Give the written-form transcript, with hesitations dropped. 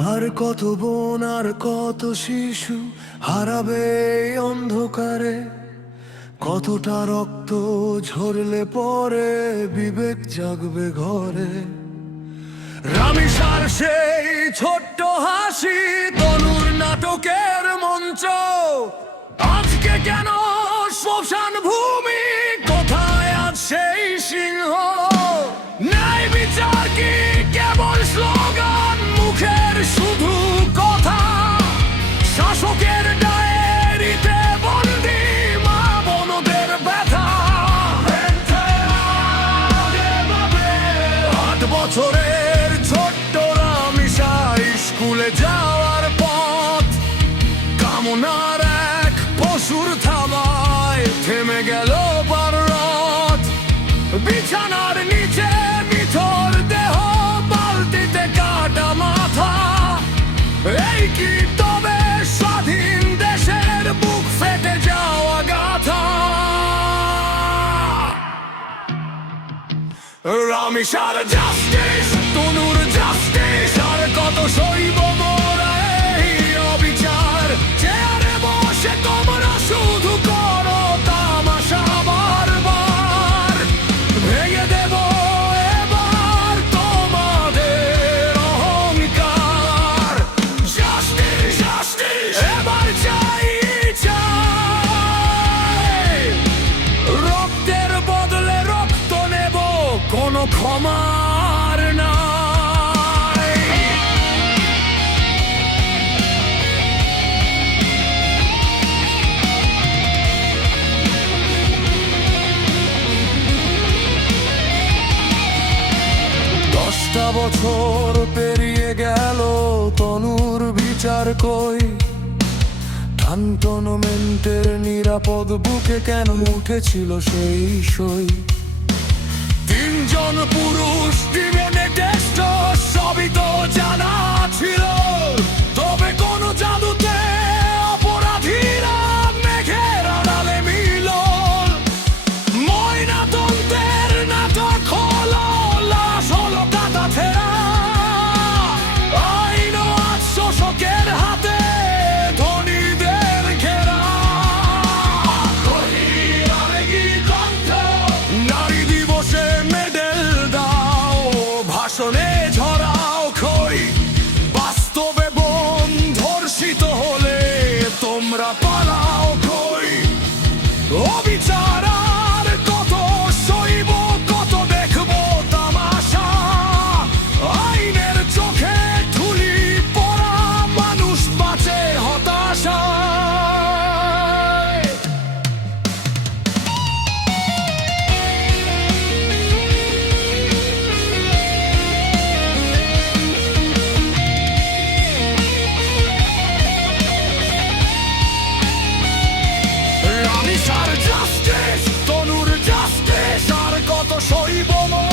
আর কত বোন আর কত শিশু হারাবে এই অন্ধকারে, কতটা রক্ত ঝরলে পরে বিবেক জাগবে ঘরে। রামিসার সেই ছোট্ট হাসি, তনুর নাটকের মঞ্চ, আজকে কেন শ্মশান ভূমি, কোথায় আজ সেই সিংহ? ন্যায় বিচার কি কেবল স্লোগান, মুখের শুধু কথা? শাসকের ডায়েরিতে বন্দি মা বোনদের ব্যথা। ৮ বছরের ছোট্ট রামিসা স্কুলে যাওয়ার পথ, কামনার এক পশুর থাবায় থেমে গেল পাররথ। বিছানার নিচে নিথর দেহ, বালতিতে কাটা মাথা। এই কি তবে স্বাধীন দেশের বুক ফেটে যাওয়া গাথা? রামিসার জাস্টিস, তনুর জাস্টিস, আর কত সইব মোরা এই অবিচার? চেয়ারে বসে তোমরা শুধু করো তামাশা বারবার। ভেঙে দেব এবার তোমাদের অহংকার। জাস্টিস, জাস্টিস, এবার চাই চাই। রক্তের বদলে রক্ত নেব, কোনো ক্ষমার নাই। দশটা বছর পেরিয়ে গেল, তনুর বিচার কই? ক্যান্টনমেন্টের নিরাপদ বুকে কেন উঠেছিল সেই সই? ৩ জন পুরুষ ডিএনএ টেস্ট, সবই তো জানা ছিল, তবে কোন জাদুতে অপরাধীরা মেঘের আড়ালে মিলন। ময়নাতন্ত্রের নাটক হলো, লাশ হলো কাটা ছেঁড়া। আইন আজ শোষকের হাতে, ধনীদের ঘেরা। নারী দিবসে মেডেল দাও, ভাষণে ঝরাও খই। বাস্তবে বোন ধর্ষিত হলে তোমরা পালাও কই? অবিচার আর কত সইব, কত দেখবো তামাশা? আইনের চোখে ধুলি পড়া মানুষ বাঁচে হতাশায়। রামিসার জাস্টিস, তনুর জাস্টিস, আর কত সইব মোরা